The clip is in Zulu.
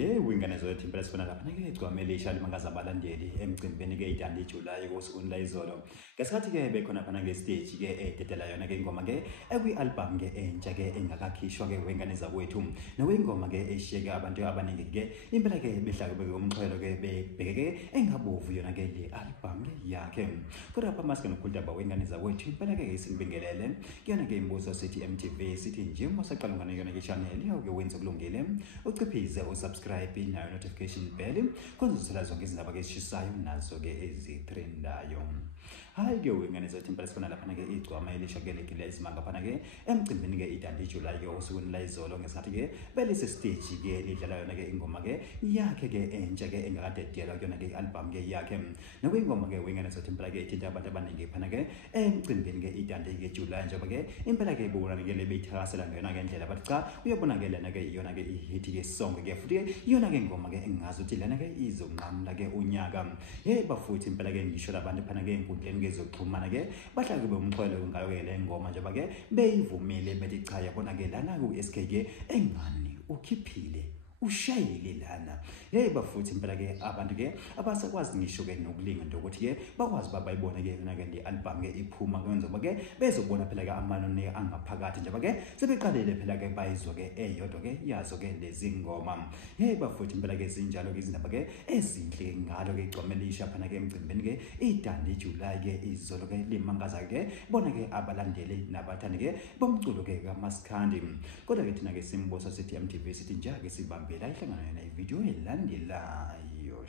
Wingane zothi impela sifuna lapha ke igcwamele ishali mangaza abalandeli emcimbini ke idandi July kosuku la izolo. Ngesikhathi ke bekhona phana ke stage ke ededela yona ke ingoma ke ekwi album ke entsha ke engakakhishwa ke wengane zakwethu. Nowengoma ke eshiyeke abantu abaningi ke impela ke behlaka beke umxhwelo ke bebheke ke engabovu yona ke le album ke yakhe. Kodwa lapha masike nokhuluma aba wengane zakwethu impela ke isinibingelele kuyona ke imbuzo sithi MTV sithi nje masaqala ngane yona ke channel yawo ke wenza kulungile uciphize usubscribe nayo notification bell konzosela zonke izindaba ke esishisayo nazo ke ezitrendayo. Hayi ke wengane zathi impela sifuna lapha ke igcwama elishakelekile isimanga phana ke emcimbini ke idandi July ke usuku la izolo ngesikhathi ke belise stage ke lidlala yona ke ingoma ke yakhe ke entsha ke engakadedela yona ke album ke yakhe nokuyingoma ke wengane zathi impela ke ithinta abantu abaningi phana ke emcimbini ke idandi ke July njengoba ke impela ke bona ke lebeyithakasela ngena ke indlela bathi cha uyabona ke lena ke iyona ke ihit ke song ke futhi ke iyona ke ingoma ke engazi ukuthi lena ke izonqamla ke unyaka bafuthi impela ke ngisho labantu phana ke enkundleni ke zokuxhumana ke bahlaka kube umxhwele ngayo ke le ngoma njengoba ke beyivumile bethi cha yabona ke lana ku SK ke engani ukhiphile ushayile lana bafuthi impela ke abantu ke abasakwazi ngisho ke nokulinga into ukuthi ke bakwazi babayibone ke yona ke le album ke iphuma ngenzoba ke bezobona phela ke amanoni angaphakathi njengoba ke sebeqalele phela ke bayizwa ke eyodwa ke yazo ke lezi ngoma bafuthi impela ke zinjalo ke izindaba ke ezinhle ngalo ke igcomelisha phana ke emcimbini ke idandi July ke izolo ke limangaza ke bona ke abalandeli nabathandi ke bomculo ke kaMaskandi. Kodwa ke thina ke simbosa sithi MTV sithi njalo ke sibambe la ihlangana yona ivideo elandelayo.